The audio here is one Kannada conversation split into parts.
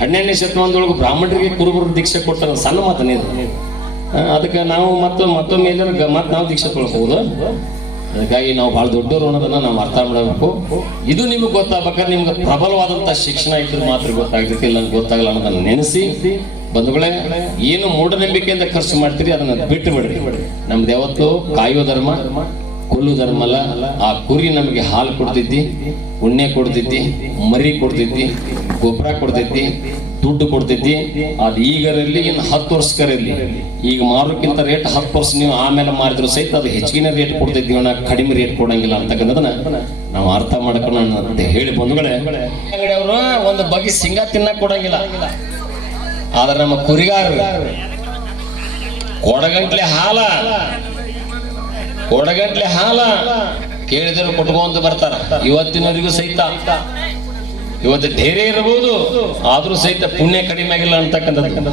12ನೇ ಶತಮಾನದೊಳಗೆ ಬ್ರಾಹ್ಮಣರಿಗೆ ಕುರುಬರು ದೀಕ್ಷೆ ಕೊಟ್ಟಾರ, ಸಣ್ಣ ಮಾತನೇ ಇದು. ಅದಕ್ಕೆ ನಾವು ಮತ್ತೊಮ್ಮೆ ಎಲ್ಲರೂ ಮತ್ತೆ ನಾವು ದೀಕ್ಷೆ ತೊಳ್ಬಹುದು. ಅದಕ್ಕಾಗಿ ನಾವು ಭಾಳ ದೊಡ್ಡವರು ಅನ್ನೋದನ್ನ ನಾವು ಅರ್ಥ ಮಾಡಬೇಕು. ಇದು ನಿಮ್ಗೆ ಗೊತ್ತಾಗ್ಬೇಕಾದ್ರೆ ನಿಮ್ಗೆ ಪ್ರಬಲವಾದಂಥ ಶಿಕ್ಷಣ ಇದ್ರೆ ಮಾತ್ರ ಗೊತ್ತಾಗ್ತೈತಿ, ಇಲ್ಲ ಗೊತ್ತಾಗಲ್ಲ ಅನ್ನೋದನ್ನ ನೆನೆಸಿ ಬಂಧುಗಳೇ, ಏನು ಮೂಢನಂಬಿಕೆಯಿಂದ ಖರ್ಚು ಮಾಡ್ತೀರಿ ಅದನ್ನ ಬಿಟ್ಟು ಬಿಡ್ರಿ. ನಮ್ದು ಯಾವತ್ತು ಕಾಯೋ ಧರ್ಮ, ಕೊಲ್ಲು ಧರ್ಮ ಅಲ್ಲ. ಆ ಕುರಿ ನಮಗೆ ಹಾಲು ಕೊಡ್ತೈತಿ, ಉಣ್ಣೆ ಕೊಡ್ತೈತಿ, ಮರಿ ಕೊಡ್ತೈತಿ, ಗೊಬ್ಬರ ಕೊಡ್ತೈತಿ, ದುಡ್ಡು ಕೊಡ್ತೈತಿ. ಅದು ಈಗರಲ್ಲಿ ಇನ್ನು 10 ವರ್ಷಕ್ಕರಲ್ಲಿ ಈಗ ಮಾರೋಕ್ಕಿಂತ ರೇಟ್ 10 ವರ್ಷ ನೀವು ಆಮೇಲೆ ಮಾರಿದ್ರು ಸಹಿತ ಅದು ಹೆಚ್ಚಿನ ರೇಟ್ ಕೊಡ್ತೈತಿ, ಕಡಿಮೆ ರೇಟ್ ಕೊಡಂಗಿಲ್ಲ ಅಂತಕ್ಕಂಥದನ್ನ ನಾವು ಅರ್ಥ ಮಾಡ್ಕೊಂಡು ಅಂತ ಹೇಳಿ ಬಂಧುಗಳೇ, ಅವರು ಒಂದು ಬಗೆ ಸಿಂಗ ತಿನ್ನಕ್ ಕೊಡಂಗಿಲ್ಲ. ಆದ್ರೆ ನಮ್ಮ ಕುರಿಗಾರ ಕೊಡಗಂಟ್ಲೆ ಹಾಲ ಕೇಳಿದ್ರು ಕೊಟ್ಕೊಂತ ಬರ್ತಾರ. ಇವತ್ತಿನವರಿಗೂ ಸಹಿತ ಇವತ್ತು ಧೈರ್ಯ ಇರಬಹುದು, ಆದ್ರೂ ಸಹಿತ ಪುಣ್ಯ ಕಡಿಮೆ ಆಗಿಲ್ಲ ಅಂತಕ್ಕಂಥದ್ದು.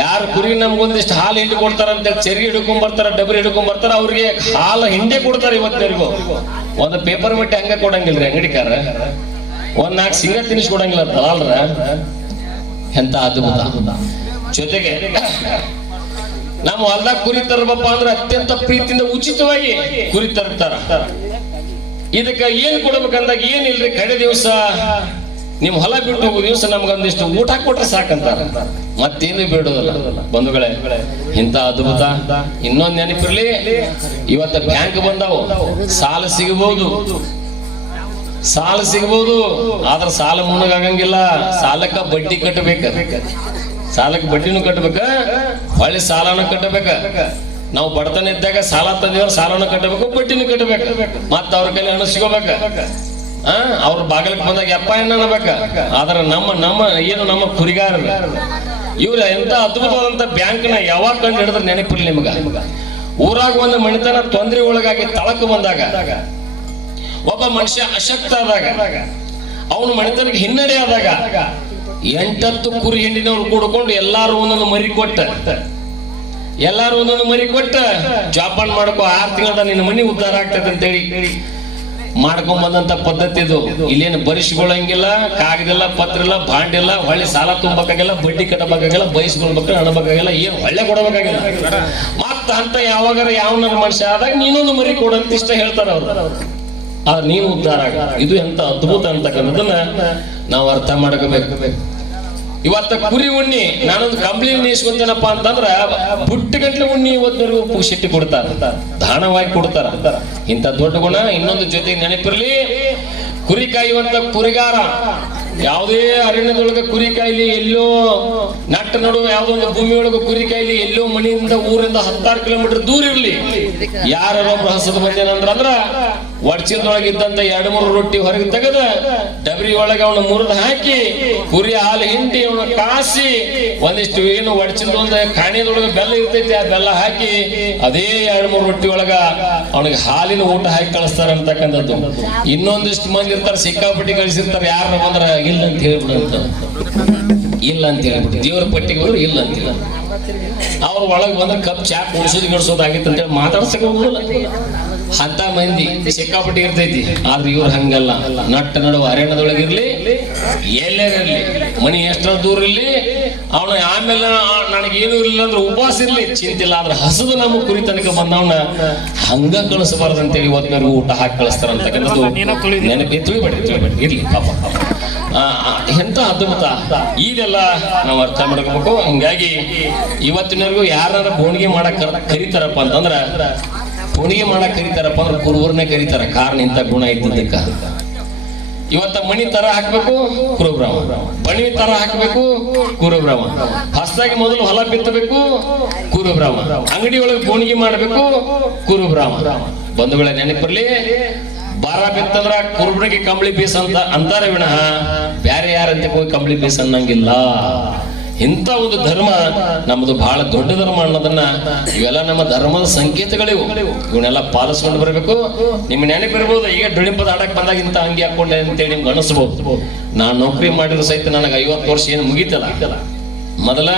ಯಾರು ಕುರಿ ನಮ್ಗೊಂದಿಷ್ಟು ಹಾಲು ಹಿಂಡಿ ಕೊಡ್ತಾರ ಅಂತೇಳಿ ಚೆರಿ ಹಿಡ್ಕೊಂಡ್ ಬರ್ತಾರ, ಡಬರಿ ಹಿಡ್ಕೊಂಡ್ ಬರ್ತಾರ, ಅವ್ರಿಗೆ ಹಾಲು ಹಿಂಡೆ ಕೊಡ್ತಾರೆ. ಇವತ್ತಿನವರಿಗೂ ಒಂದು ಪೇಪರ್ ಮಟ್ಟಿ ಹಂಗ ಕೊಡಂಗಿಲ್ರಿ ಅಂಗಡಿಕಾರ, 1-4 ಸಿಂಗ ತಿನ್ನಿಸ್ಕೊಡಂಗಿಲ್ಲ ದಲಾಲ್ರ. ಎಂತ ಅದ್ಭುತ. ಜೊತೆಗೆ ನಮ್ಮ ಹೊಲ್ದಾಗ ಕುರಿ ತರಬಪ್ಪ ಅಂದ್ರೆ ಅತ್ಯಂತ ಪ್ರೀತಿಯಿಂದ ಉಚಿತವಾಗಿ ಕುರಿ ತರ್ತಾರ. ಇದಕ್ಕ ಏನ್ ಕೊಡ್ಬೇಕಂದಾಗ ಏನಿಲ್ರಿ, ಕಡೆ ದಿವಸ ನಿಮ್ ಹೊಲ ಬಿಟ್ಟು ಹೋಗೋ ದಿವಸ ನಮ್ಗೊಂದಿಷ್ಟು ಊಟ ಕೊಟ್ರೆ ಸಾಕಂತಾರ, ಮತ್ತೇನು ಬೇಡೋದಲ್ಲ. ಬಂಧುಗಳೇ, ಇಂತ ಅದ್ಭುತ. ಇನ್ನೊಂದ್ ನೆನಪಿರ್ಲಿ, ಇವತ್ತ ಬ್ಯಾಂಕ್ ಬಂದಾವು, ಸಾಲ ಸಿಗಬಹುದು, ಆದ್ರೆ ಸಾಲ ಮುಣಗಾಗಂಗಿಲ್ಲ. ಸಾಲಕ್ಕ ಬಡ್ಡಿ ಕಟ್ಟಬೇಕ, ಸಾಲಕ್ಕೆ ಬಡ್ಡಿನೂ ಕಟ್ಟಬೇಕ, ಹೊಳ್ಳಿ ಸಾಲನ ಕಟ್ಟಬೇಕ. ನಾವು ಬಡತನ ಇದ್ದಾಗ ಸಾಲ ತಂದಿವ್ರ ಸಾಲನ ಕಟ್ಟಬೇಕು, ಬಡ್ಡಿನೂ ಕಟ್ಟಬೇಕ. ಮತ್ತ ಅವ್ರ ಕೈಲಿ ಹಣ ಸಿಗೋಬೇಕ. ಅವ್ರ ಬಾಗಿಲಕ್ಕೆ ಬಂದಾಗ ಯಪ್ಪ ಅನ್ನಬೇಕ. ಆದ್ರೆ ನಮ್ಮ ಕುರಿಗಾರ ಇವ್ರ ಎಂತ ಅದ್ಭುತವಾದಂತ ಬ್ಯಾಂಕ್ನ ಯಾವಾಗ ಕಂಡು ಹಿಡಿದ್ರೆ ನೆನಪಿರ್ಲಿ ನಿಮಗ. ಊರಾಗ ಒಂದು ಮಣಿತನ ತೊಂದರೆ ಒಳಗಾಗಿ ತಳಕು ಬಂದಾಗ, ಒಬ್ಬ ಮನುಷ್ಯ ಅಶಕ್ತ ಆದಾಗ, ಅವನು ಮಣಿತನಕ್ಕೆ ಹಿನ್ನಡೆ ಆದಾಗ 8-10 ಕುರಿ ಹಿಂಡಿನವ್ರು ಕೂಡ್ಕೊಂಡು ಎಲ್ಲಾರು ಒಂದೊಂದು ಮರಿ ಕೊಟ್ಟ ಜಾಪಾನ್ ಮಾಡ್ಕೊ, 6 ತಿಂಗಳ ನಿನ್ನ ಮನಿ ಉದ್ಧಾರ ಆಗ್ತದೆ ಅಂತೇಳಿ ಮಾಡ್ಕೊಂಡ್ ಬಂದಂತ ಪದ್ಧತಿ ಇದು. ಇಲ್ಲೇನು ಬರಿಸ್ಕೊಳ್ಳಂಗಿಲ್ಲ, ಕಾಗದಿಲ್ಲ, ಪತ್ರ ಇಲ್ಲ, ಬಾಂಡಿಲ್ಲ, ಹೊಳ್ಳಿ ಸಾಲ ತುಂಬಬೇಕಾಗಿಲ್ಲ, ಬಡ್ಡಿ ಕಟ್ಟಬೇಕಾಗಿಲ್ಲ, ಬಯಸ್ಕೊಳ್ಬೇಕು, ಅಣಬೇಕಾಗಿಲ್ಲ, ಏನ್ ಹೊಳ್ಳೆ ಕೊಡಬೇಕಾಗಿಲ್ಲ. ಮತ್ತ ಅಂತ ಯಾವಾಗಾರ ಯಾವ ಮನುಷ್ಯ ಆದಾಗ ನೀನೊಂದು ಮರಿ ಕೊಡಂತ ಇಷ್ಟ ಹೇಳ್ತಾರ ಅವ್ರು. ಆದ್ರೆ ನೀನು ಉದ್ಧಾರ ಆಗ. ಇದು ಎಂತ ಅದ್ಭುತ ಅಂತಕ್ಕಂಥದನ್ನ ನಾವು ಅರ್ಥ ಮಾಡ್ಕೋಬೇಕು. ಇವತ್ತ ಕುರಿ ಉಣ್ಣಿ ನಾನೊಂದು ಕಂಪ್ಲೇಂಟ್ ನೇಸ್ಕೊಂತೇನಪ್ಪ ಅಂತಂದ್ರ ಬುಟ್ಟಿಗಂಟ್ಲೆ ಉಣ್ಣಿ ಇವತ್ತಿನವರೆಗೂ ಪುಕ್ಷಿಟ್ಟಿ ಕೊಡ್ತಾರ, ದಾನವಾಗಿ ಕೊಡ್ತಾರ. ಇಂಥ ದೊಡ್ಡ ಗುಣ. ಇನ್ನೊಂದು ಜೊತೆಗೆ ನೆನಪಿರ್ಲಿ, ಕುರಿ ಕಾಯುವಂತ ಕುರಿಗಾರ ಯಾವುದೇ ಅರಣ್ಯದೊಳಗೆ ಕುರಿ ಕಾಯಿಲಿ, ಎಲ್ಲೋ ನಟ್ಟ ನಡುವೆ ಯಾವುದೋ ಒಂದು ಭೂಮಿ ಒಳಗೆ ಕುರಿ ಕಾಯಿಲಿ, ಎಲ್ಲೋ ಮನೆಯಿಂದ ಊರಿಂದ 16 ಕಿಲೋಮೀಟರ್ ದೂರ ಇರ್ಲಿ, ಯಾರೊಬ್ರು ಹಸದ್ ಬಂದೇನಂದ್ರ ಒಡ್ಚಿನೊಳಗೆ ಇದ್ದಂತ 2-3 ರೊಟ್ಟಿ ಹೊರಗೆ ತೆಗೆದ ಡಬರಿ ಒಳಗೆ ಅವನ ಮುರಿದು ಹಾಕಿ, ಕುರಿ ಹಾಲು ಹಿಂಡಿ ಅವನ ಕಾಸಿ, ಒಂದಿಷ್ಟು ಏನು ಒಡ್ಚಿನ ಒಂದು ಕಾಣಿಯದೊಳಗೆ ಬೆಲ್ಲ ಇರ್ತೈತಿ, ಆ ಬೆಲ್ಲ ಹಾಕಿ ಅದೇ 2-3 ರೊಟ್ಟಿ ಒಳಗ ಅವನಿಗೆ ಹಾಲಿನ ಊಟ ಹಾಕಿ ಕಳಿಸ್ತಾರ ಅಂತಕ್ಕಂಥದ್ದು. ಇನ್ನೊಂದಿಷ್ಟು ಮಂದಿ ಇರ್ತಾರೆ, ಸಿಕ್ಕಾಪಟ್ಟಿ ಕಳಿಸಿರ್ತಾರೆ, ಯಾರ ಬಂದ್ರ ಇಲ್ಲ ಅಂತ ಹೇಳ್ಬಿಡಂತ, ಇಲ್ಲ ಅಂತ ಹೇಳ್ಬಿಟ್ಟು ದೇವ್ರ ಪಟ್ಟಿಗೆ ಹೋದ್ರೆ ಇಲ್ಲ ಅಂತಿಲ್ಲ. ಅವ್ರ ಒಳಗೆ ಬಂದ್ರೆ ಕಪ್ ಚಾ ಕುಡಿಸೋದು ಆಗಿತ್ತು ಅಂತೇಳಿ ಮಾತಾಡ್ಸಕ್ ಹೋಗುದಿಲ್ಲ. ಅಂತ ಮಂದಿ ಸಿಕ್ಕಾಪಟ್ಟಿ ಇರ್ತೈತಿ. ಆದ್ರೆ ಇವ್ರು ಹಂಗಲ್ಲ. ನಟ್ಟ ನಡುವ ಅರಣ್ಯದೊಳಗಿರ್ಲಿ, ಎಲ್ಲೇರಿರ್ಲಿ, ಮನಿ ಎಷ್ಟರ ದೂರ ಇರ್ಲಿ, ಅವನ ಆಮೇಲೆ ನನಗೇನು ಇರ್ಲಿಲ್ಲ ಅಂದ್ರೆ ಉಪವಾಸ ಇರ್ಲಿ, ಚಿಂತಿಲ್ಲ. ಆದ್ರೆ ಹಸದು ನಮ್ಮ ಕುರಿ ತನಕ ಬಂದವನ ಹಂಗ ಕಳಿಸಬಾರ್ದು ಅಂತೇಳಿ ಇವತ್ತಿನವರೆಗೂ ಊಟ ಹಾಕಿ ಕಳಿಸ್ತಾರ ಅಂತಕ್ಕಂಥದ್ದು ನೆನಪಿ. ತಿಳಿಬೇಡಿ ಇರ್ಲಿ ಪಾಪ. ಎಂತ ಅದ್ಭುತ. ಇದೆಲ್ಲ ನಾವು ಅರ್ಥ ಮಾಡ್ಕೋಬೇಕು. ಹಿಂಗಾಗಿ ಇವತ್ತಿನವರೆಗೂ ಯಾರ ಬೋಣಿಗೆ ಮಾಡಕ್ ಕರೀತಾರಪ್ಪ ಅಂತಂದ್ರ, ಬೋಣಿಗೆ ಮಾಡಕ್ ಕರೀತಾರಪ್ಪ ಅಂದ್ರೆ ಕುರುಬರ್ನೇ ಕರೀತಾರ. ಕಾರಣ ಇಂಥ ಗುಣ ಇದ್ದಕ್ಕ. ಇವತ್ತ ಮಣಿ ತರ ಹಾಕ್ಬೇಕು, ಕುರುಬ್ರಾಮ. ಬಣಿ ತರ ಹಾಕ್ಬೇಕು, ಕುರುಬ್ರಾಮ. ಹೊಸದಾಗಿ ಮೊದಲು ಹೊಲ ಬಿತ್ತಬೇಕು, ಕುರುಬ್ರಾಮ. ಅಂಗಡಿ ಒಳಗೆ ಬೋಣಿಗೆ ಮಾಡ್ಬೇಕು, ಕುರುಬ್ರಾಮ. ಬಂಧುಗಳೇ, ನೆನಪಿರ್ಲಿ, ಬಾರ ಬಿತ್ತಂದ್ರ ಕುರುಬ್ರಿಗೆ ಕಂಬಳಿ ಬೀಸ್ ಅಂತ ಅಂತಾರೆ ವಿನಃ ಬ್ಯಾರೆ ಯಾರಂತೆ ಹೋಗಿ ಕಂಬಳಿ ಬೀಸ್ ಅನ್ನಂಗಿಲ್ಲ. ಇಂಥ ಒಂದು ಧರ್ಮ ನಮ್ದು ಬಹಳ ದೊಡ್ಡ ಧರ್ಮ ಅನ್ನೋದನ್ನ, ಇವೆಲ್ಲ ನಮ್ಮ ಧರ್ಮದ ಸಂಕೇತಗಳಿವು. ಇವನ್ನೆಲ್ಲ ಪಾಲಿಸ್ಕೊಂಡು ಬರಬೇಕು. ನಿಮ್ ನೆನಪಿರ್ಬೋದು, ಈಗ ಡುಳಿಂಪದ ಆಡಕ್ ಬಂದಾಗ ಇಂಥ ಅಂಗಿ ಹಾಕೊಂಡೆ ಅಂತೇಳಿ ನಿಮ್ಗೆ ಅನಿಸ್ಬೋದು. ನಾನ್ ನೌಕರಿ ಮಾಡಿರೋ ಸಹಿತ ನನಗೆ 50 ವರ್ಷ ಏನು ಮುಗಿತಲ್ಲ. ಮೊದಲ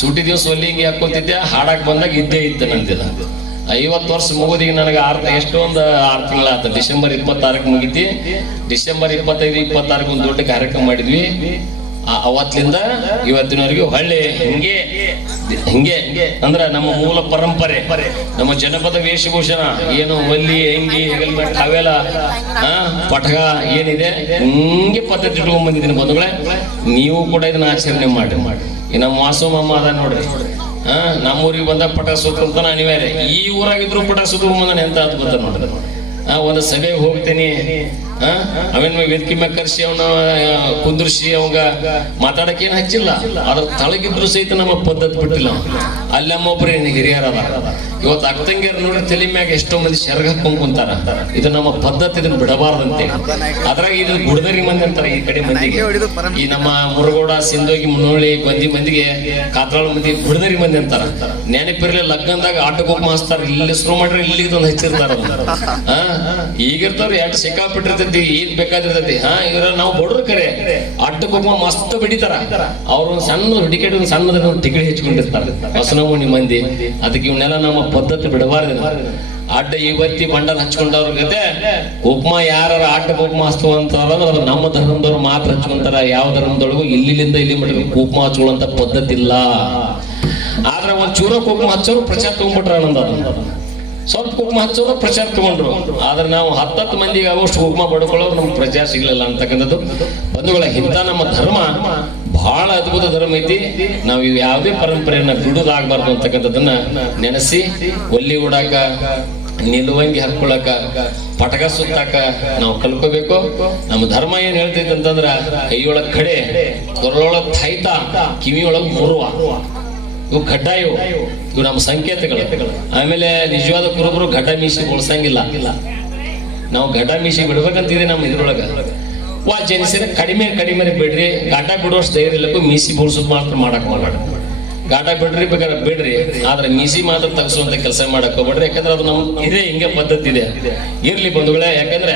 ಸೂಟಿ ದಿವಸ ಒಲ್ಲಿಂಗಿ ಹಾಕೋತಿದ್ದೆ, ಹಾಡಕ್ ಬಂದಾಗ ಇದ್ದೆ ನಂತಿಲ್ಲ. 50 ವರ್ಷ ಮುಗೋದಿಗೆ ನನಗೆ ಎಷ್ಟೊಂದು 6 ತಿಂಗಳಾತ. ಡಿಸೆಂಬರ್ 26 ಮುಗಿತಿ. ಡಿಸೆಂಬರ್ 25, 26 ಒಂದು ದೊಡ್ಡ ಕಾರ್ಯಕ್ರಮ ಮಾಡಿದ್ವಿ. ಅವತ್ತಿಂದ ಇವತ್ತಿನವರೆಗೂ ಹಳ್ಳಿ ಹಿಂಗೆ ಹಿಂಗೆ ಅಂದ್ರ ನಮ್ಮ ಮೂಲ ಪರಂಪರೆ, ನಮ್ಮ ಜನಪದ ವೇಷಭೂಷಣ ಏನು ಒಲ್ಲಿ ಹೆಂಗಿ ಹೆಗಲ್ಮೆಟ್ ಅವೆಲ್ಲ ಪಟಗ ಏನಿದೆ ಹಿಂಗೆ ಪದ್ಧತಿ ಇಟ್ಕೊಂಡ್ ಬಂದಿದ್ದೀನಿ ಬಂಧುಗಳೇ. ನೀವು ಕೂಡ ಇದನ್ನ ಆಚರಣೆ ಮಾಡಿ. ನಮ್ಮ ವಾಸು ಮಾಮ ಅದ ನೋಡ್ರಿ, ನಮ್ಮೂರಿಗೆ ಬಂದಾಗ ಪಟಾಕ ಸುತ್ತಂತಾನ ಅನಿವಾರ್ಯ. ಈ ಊರಾಗಿದ್ರು ಪಟಾಕ ಸುತ್ತ ಬಂದಾನೆ ಎಂತ ಅದ್ಭುತ ನೋಡ್ರಿ. ಒಂದು ಸಭೆಗೆ ಹೋಗ್ತೀನಿ, ಅವೇನ್ ವೇದಿಕೆ ಮ್ಯಾಗ ಕರ್ಸಿ ಅವನ ಕುಂದ್ರಿಸಿ ಅವಂಗ ಮಾತಾಡಕ್ ಏನ್ ಹಚ್ಚಿಲ್ಲ. ಅದ್ರ ತಳಗಿದ್ರು ಸಹಿತ ನಮ್ಮ ಪದ್ಧತಿ ಬಿಟ್ಟಿಲ್ಲ. ಅಲ್ಲಿ ನಮ್ಮೊಬ್ರು ಹಿರಿಯರ ಇವತ್ತು ಅಕ್ಕಂಗಿಯರ್ ನೋಡ್ರಿ ತಲೆ ಮ್ಯಾಗ ಎಷ್ಟೋ ಮಂದಿ ಶರ್ಗ ಹಾಕೊಂಡ್ ಕುಂತಾರ. ಇದು ನಮ್ಮ ಪದ್ಧತಿ, ಇದನ್ನ ಬಿಡಬಾರ್ದಂತೆ. ಅದ್ರಾಗ ಇದು ಗುಡ್ದರಿ ಮಂದಿ ಅಂತಾರ ಈ ಕಡೆ ಮಂದಿಗೆ. ಈ ನಮ್ಮ ಮುರುಗೋಡ, ಸಿಂಧೋಗಿ, ಮುನ್ನೋಳಿ, ಗೊಂದಿ ಮಂದಿಗೆ, ಕಾತ್ರಾಳ ಮಂದಿ ಗುಡ್ದರಿ ಮಂದಿ ಅಂತಾರ. ನೆನಪಿರ್ಲಿ ಲಗ್ನದಾಗ ಆಟಕ್ಕೆ ಹೋಗಿ ಮಾಸ್ತಾರ, ಇಲ್ಲಿ ಶುರು ಮಾಡ್ರಿ ಇಲ್ಲಿ ಇದೊಂದು ಹಚ್ಚಿರ್ತಾರ. ಈಗಿರ್ತವ್ರು ಎಷ್ಟು ಸಿಕ್ಕಾಪಿಟ್ಟಿರ್ತೈತಿ, ಏನ್ ಬೇಕಾದಿರ್ತೈತಿ. ಇವ್ರ ನಾವು ಬಡ್ರು ಕರೆ ಅಡ್ಡಕ್ಕೆ ಹೋಗುವ ಮಸ್ತ್ ಬಿಡಿತಾರ. ಅವ್ರ ಒಂದ್ ಸಣ್ಣ ಹಿಡಿಕೆಟ್ ಒಂದ್ ಸಣ್ಣದ ಟಿಕೆಟ್ ಹೆಚ್ಚಿಕೊಂಡಿರ್ತಾರೆ ಹೊಸನಮೂನಿ ಮಂದಿ. ಅದಕ್ಕೆ ಇವನ್ನೆಲ್ಲ ನಮ್ಮ ಪದ್ಧತಿ ಬಿಡಬಾರ್ದು. ಅಡ್ಡ ಇವತ್ತಿ ಬಂಡಲ್ ಹಚ್ಕೊಂಡವ್ರ ಗತೆ ಉಪ್ಮಾ ಯಾರ ಆಟಕ್ಕೆ ಉಪ್ಮಾ ಹಚ್ತು ಅಂತಾರ ನಮ್ಮ ಧರ್ಮದವ್ರು ಮಾತ್ರ ಹಚ್ಕೊಂತಾರ. ಯಾವ ಧರ್ಮದೊಳಗೂ ಇಲ್ಲಿಂದ ಇಲ್ಲಿ ಮಟ್ಟ ಉಪ್ಮಾ ಹಚ್ಕೊಳ್ಳುವಂತ ಪದ್ಧತಿ ಇಲ್ಲ. ಆದ್ರೆ ಒಂದ್ ಚೂರ ಕುಕ್ಮ ಹಚ್ಚೋರು ಪ್ರಚಾರ ತಗೊಂಡ್ಬಿಟ್ರ ಅನ್ನೋದು. ಸ್ವಲ್ಪ ಕುಕ್ಮ ಹಚ್ಚೋರು ಪ್ರಚಾರ ತಗೊಂಡ್ರು. ಆದ್ರೆ ನಾವು 10 ಮಂದಿಗೆ ಆಗೋಷ್ಟು ಕುಕ್ಮ ಬಡ್ಕೊಳ್ಳೋರು ನಮ್ಗೆ ಪ್ರಚಾರ ಸಿಗ್ಲಿಲ್ಲ ಅಂತಕ್ಕಂಥದ್ದು ಬಂಧುಗಳ. ಇಂಥ ನಮ್ಮ ಧರ್ಮ ಬಹಳ ಅದ್ಭುತ ಧರ್ಮ ಐತಿ. ನಾವು ಇವು ಯಾವುದೇ ಪರಂಪರೆಯನ್ನ ಬಿಡುದಾಗಬಾರ್ದು ಅಂತಕ್ಕಂಥದ್ದನ್ನ ನೆನೆಸಿ, ಒಲ್ಲಿ ಓಡಾಕ, ನಿಲುವಂಗಿ ಹಾಕೊಳಕ, ಪಟಕ ಸುತ್ತಾಕ ನಾವು ಕಲ್ಕೋಬೇಕು. ನಮ್ಮ ಧರ್ಮ ಏನ್ ಹೇಳ್ತೈತಿ ಅಂತಂದ್ರ ಕೈಯೊಳಗ್ ಕಡೆ, ಕೊರಳೊಳಗ್ ಥೈತ, ಕಿವಿಯೊಳಗ್ ಮುರುವ, ಇವು ಗಡ್ಡ, ಇವು ನಮ್ಮ ಸಂಕೇತಗಳು. ಆಮೇಲೆ ನಿಜವಾದ ಕುರುಬರು ಗಡ್ಡ ಮೀಸಿ ಬಳಸಂಗಿಲ್ಲ. ನಾವು ಗಡ್ಡ ಮೀಸಿ ಬಿಡ್ಬೇಕಂತಿದೆ ನಮ್ಮ ಇದ್ರೊಳಗ. ಜನಿಸಿದ್ರೆ ಕಡಿಮೆ ಬಿಡ್ರಿ. ಗಡ್ಡ ಬಿಡುವಷ್ಟು ಧೈರ್ಯ ಇಲ್ಲ, ಮೀಸಿ ಬೋಳ್ಸೋದು ಮಾತ್ರ ಮಾಡಕ್ ಹೋಗ್ಬೇಡ. ಗಾಟ ಬಿಡ್ರಿ ಬೇಕಾದ್ರೆ ಬಿಡ್ರಿ, ಆದ್ರೆ ಮೀಸಿ ಮಾತ್ರ ತಗ್ಸುವಂತ ಕೆಲಸ ಮಾಡಕ್ ಹೋಗ್ಬೇಡ್ರಿ. ಯಾಕಂದ್ರೆ ಅದು ನಮ್ ಇದೆ, ಹಿಂಗೆ ಪದ್ಧತಿ ಇದೆ. ಇರ್ಲಿ ಬಂಧುಗಳೇ, ಯಾಕಂದ್ರೆ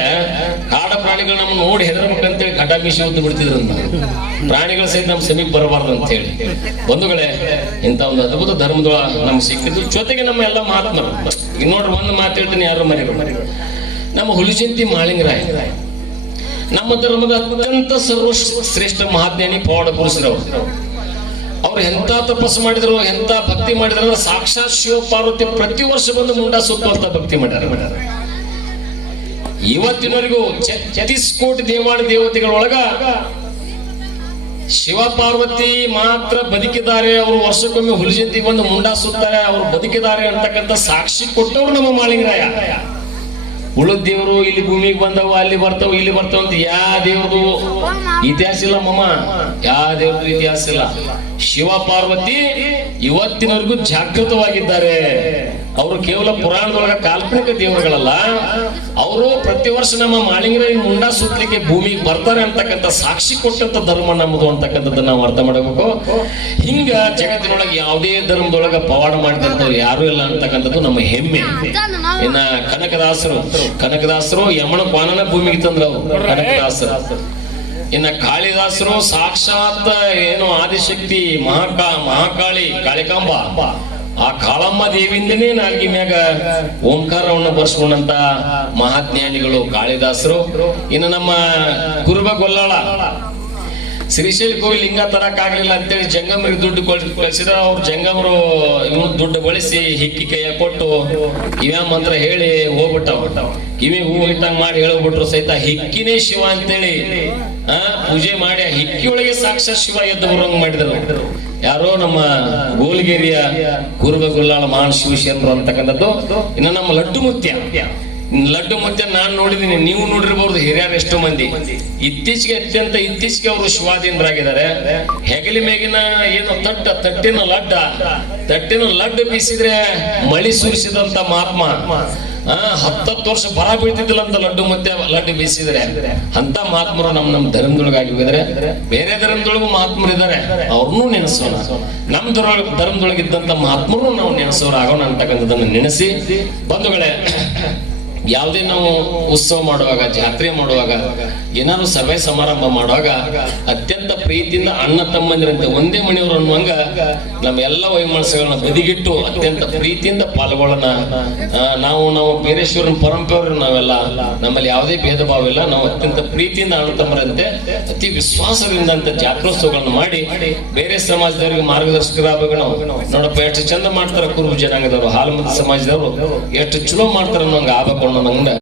ಕಾಡ ಪ್ರಾಣಿಗಳು ನಮ್ಮನ್ನ ನೋಡಿ ಹೆದರ್ಬೇಕಂತೇಳಿ ಗಡ್ಡ ಮೀಸಿ ಉದ್ದು ಬಿಡ್ತಿದ್ರು. ಪ್ರಾಣಿಗಳು ಸಹಿತ ನಮ್ ಸಮೀಪ ಬರಬಾರ್ದು ಅಂತ ಹೇಳಿ ಬಂಧುಗಳೇ, ಇಂಥ ಒಂದು ಅದ್ಭುತ ಧರ್ಮದೊಳ ನಮ್ಗೆ ಸಿಕ್ಕಿದ್ರು. ಜೊತೆಗೆ ನಮ್ಮ ಎಲ್ಲ ಮಹಾತ್ಮರು. ಈಗ ನೋಡ್ರಿ, ಒಂದು ಮಾತು ಹೇಳ್ತೀನಿ, ಯಾರು ಮರಿಬೇಡಿ. ನಮ್ಮ ಹುಲಿಜಂತಿ ಮಾಳಿಂಗರಾಯ ನಮ್ಮ ಧರ್ಮದ ಅತ್ಯಂತ ಸರ್ವಶ್ರೇಷ್ಠ ಮಹಾಜ್ಞಾನಿ ಪವಾಡ ಪುರುಷರವರು. ಅವ್ರು ಎಂತ ತಪಸ್ಸು ಮಾಡಿದ್ರು, ಎಂತ ಭಕ್ತಿ ಮಾಡಿದ್ರು. ಸಾಕ್ಷಾತ್ ಶಿವ ಪಾರ್ವತಿ ಪ್ರತಿ ವರ್ಷ ಬಂದು ಮುಂಡ ಸುತ್ತುವಂತ ಭಕ್ತಿ ಮಾಡ್ಯಾರ. ಇವತ್ತಿನವರೆಗೂ 33 ಕೋಟಿ ದೇವತೆಗಳೊಳಗ ಶಿವ ಪಾರ್ವತಿ ಮಾತ್ರ ಬದುಕಿದ್ದಾರೆ. ಅವರು ವರ್ಷಕ್ಕೊಮ್ಮೆ ಹುಲಿಜಂತಿಗೆ ಬಂದು ಮುಂಡ ಸುತ್ತಾರೆ, ಅವರು ಬದುಕಿದ್ದಾರೆ ಅಂತಕ್ಕಂಥ ಸಾಕ್ಷಿ ಕೊಟ್ಟವ್ರು ನಮ್ಮ ಮಾಳಿಂಗರಾಯ. ಉಳಿದ ದೇವರು ಇಲ್ಲಿ ಭೂಮಿಗೆ ಬಂದವು, ಅಲ್ಲಿ ಬರ್ತಾವ, ಇಲ್ಲಿ ಬರ್ತಾವ ಅಂತ ಯಾವ ದೇವ್ರದು ಇತಿಹಾಸ ಇಲ್ಲ ಮಮ್ಮ. ಯಾವ ದೇವ್ರದು ಇತಿಹಾಸ ಇಲ್ಲ. ಶಿವ ಪಾರ್ವತಿ ಇವತ್ತಿನವರೆಗೂ ಜಾಗೃತವಾಗಿದ್ದಾರೆ. ಅವರು ಕೇವಲ ಪುರಾಣದೊಳಗ ಕಾಲ್ಪನಿಕ ದೇವರುಗಳಲ್ಲ. ಅವರು ಪ್ರತಿ ವರ್ಷ ನಮ್ಮ ಮಾಳಿಂಗರಾಯ ಮುಂಡ ಸುತ್ತಲಿಕ್ಕೆ ಭೂಮಿಗೆ ಬರ್ತಾರೆ ಅಂತಕ್ಕಂಥ ಸಾಕ್ಷಿ ಕೊಟ್ಟಂತ ಧರ್ಮ ನಮ್ಮದು ಅಂತಕ್ಕಂಥದ್ದನ್ನ ನಾವು ಅರ್ಥ ಮಾಡಬೇಕು. ಹಿಂಗ ಜಗತ್ತಿನೊಳಗೆ ಯಾವುದೇ ಧರ್ಮದೊಳಗ ಪವಾಡ ಮಾಡಿದಂಥವ್ರು ಯಾರು ಇಲ್ಲ ಅಂತಕ್ಕಂಥದ್ದು ನಮ್ಮ ಹೆಮ್ಮೆ. ಇನ್ನ ಕನಕದಾಸರು ಯಮನ ಪಾನನ ಭೂಮಿಗೆ ತಂದ್ರವ್ರು ಕನಕದಾಸರು. ಇನ್ನ ಕಾಳಿದಾಸರು ಸಾಕ್ಷಾತ್ ಏನು ಆದಿಶಕ್ತಿ ಮಹಾಕಾಳಿ ಕಾಳಿಕಾಂಬ, ಆ ಕಾಳಮ್ಮ ದೇವಿಯಿಂದನೇ ನಾಲ್ಗಿ ಮ್ಯಾಗ ಓಂಕಾರವನ್ನು ಬರ್ಸ್ಕೊಂಡಂತ ಮಹಾಜ್ಞಾನಿಗಳು ಕಾಳಿದಾಸರು. ಇನ್ನು ನಮ್ಮ ಕುರುಬ ಗೊಲ್ಲಾಳ ಶ್ರೀಶೈಲಕ್ಕೆ ಹೋಗಿ ಲಿಂಗ ತರಕ್ ಆಗ್ಲಿಲ್ಲ ಅಂತೇಳಿ ಜಂಗಮರಿಗೆ ದುಡ್ಡು ಕಳಿಸಿದ. ಅವ್ರು ಜಂಗಮರು ಇವನು ದುಡ್ಡು ಬಳಸಿ ಹಿಕ್ಕಿ ಕೈಯ ಕೊಟ್ಟು ಕಿವ್ಯಾ ಮಂತ್ರ ಹೇಳಿ ಹೋಗ್ಬಿಟ್ಟವ. ಕಿವಿ ಹೂ ಇಟ್ಟಂಗ್ ಮಾಡಿ ಹೇಳೋಗ್ಬಿಟ್ರು ಸಹಿತ ಹಿಕ್ಕಿನೇ ಶಿವ ಅಂತೇಳಿ ಪೂಜೆ ಮಾಡಿ ಆ ಹಿಕ್ಕಿಯೊಳಗೆ ಸಾಕ್ಷಾತ್ ಶಿವ ಎದ್ದು ಬರೋಂಗ್ ಮಾಡಿದ್ರು. ಯಾರೋ ನಮ್ಮ ಗೋಲ್ಗೇರಿಯ ಕುರುಬ ಗೊಲ್ಲಾಳ ಮಹಾನ್ ಶಿವಶೇಂದ್ರ ಅಂತಕ್ಕಂಥದ್ದು. ಇನ್ನು ನಮ್ಮ ಲಡ್ಡು ಮುತ್ಯ ನಾನ್ ನೋಡಿದೀನಿ, ನೀವು ನೋಡಿರ್ಬಹುದು. ಹಿರಿಯರು ಎಷ್ಟೋ ಮಂದಿ ಇತ್ತೀಚೆಗೆ ಅವರು ಶಿವಾಧೀನರಾಗಿದ್ದಾರೆ. ಹೆಗಲಿ ಮೇಗಿನ ಏನು ತಟ್ಟಿನ ಲಡ್ಡು ಬೀಸಿದ್ರೆ ಮಳಿ ಸುರಿಸಿದಂತ ಮಹಾತ್ಮ. 10 ವರ್ಷ ಬರ ಬೀಳ್ತಿದ್ದಿಲ್ಲ ಅಂತ ಲಡ್ಡು ಬೀಸಿದ್ರೆ ಅಂತ ಮಹಾತ್ಮರು ನಮ್ಮ ಧರ್ಮದೊಳಗಾಗಿದ್ದಾರೆ. ಬೇರೆ ಧರ್ಮದೊಳಗೂ ಮಹಾತ್ಮರು ಇದ್ದಾರೆ, ಅವ್ರನ್ನೂ ನೆನೆಸೋಣ. ನಮ್ಮ ಧರ್ಮದೊಳಗಿದ್ದಂತ ಮಹಾತ್ಮರು ನಾವು ನೆನೆಸೋರು ಆಗೋಣ ಅಂತಕ್ಕಂಥದ್ದನ್ನು ನೆನೆಸಿ ಬಂಧುಗಳೇ, ಯಾವುದೇ ನಾವು ಉತ್ಸವ ಮಾಡುವಾಗ, ಜಾತ್ರೆ ಮಾಡುವಾಗ, ಏನಾದ್ರು ಸಭೆ ಸಮಾರಂಭ ಮಾಡುವಾಗ ಅತ್ಯಂತ ಅತ್ಯಂತ ಪ್ರೀತಿಯಿಂದ ಅಣ್ಣ ತಮ್ಮಂದಿರಂತೆ ಒಂದೇ ಮನೆಯವರು ಅನ್ನುವಂಗ ನಮ್ಮ ಎಲ್ಲ ವೈಮನಸ್ಸುಗಳನ್ನ ಬದಿಗಿಟ್ಟು ಅತ್ಯಂತ ಪ್ರೀತಿಯಿಂದ ಪಾಲ್ಗೊಳ್ಳೋಣ. ನಾವು ಬೀರೇಶ್ವರನ ಪರಂಪರೆ ನಾವೆಲ್ಲ, ನಮ್ಮಲ್ಲಿ ಯಾವುದೇ ಭೇದ ಭಾವ ಇಲ್ಲ. ನಾವು ಅತ್ಯಂತ ಪ್ರೀತಿಯಿಂದ ಅಣ್ಣ ತಮ್ಮರಂತೆ ಅತಿ ವಿಶ್ವಾಸದಿಂದ ಅಂತ ಜಾತ್ರೋತ್ಸವಗಳನ್ನು ಮಾಡಿ ಬೇರೆ ಸಮಾಜದವರಿಗೆ ಮಾರ್ಗದರ್ಶಕರಾಗಬೇಕು. ನಾವು ನೋಡಪ್ಪ ಎಷ್ಟು ಚಂದ ಮಾಡ್ತಾರ ಕುರುಬ ಜನಾಂಗದವರು, ಹಾಲುಮತ ಸಮಾಜದವರು ಎಷ್ಟು ಚಲೋ ಮಾಡ್ತಾರ ಅನ್ನೋಂಗ ಆಗ್ಬೇಕು ಅನ್ನೋ ನಂಗ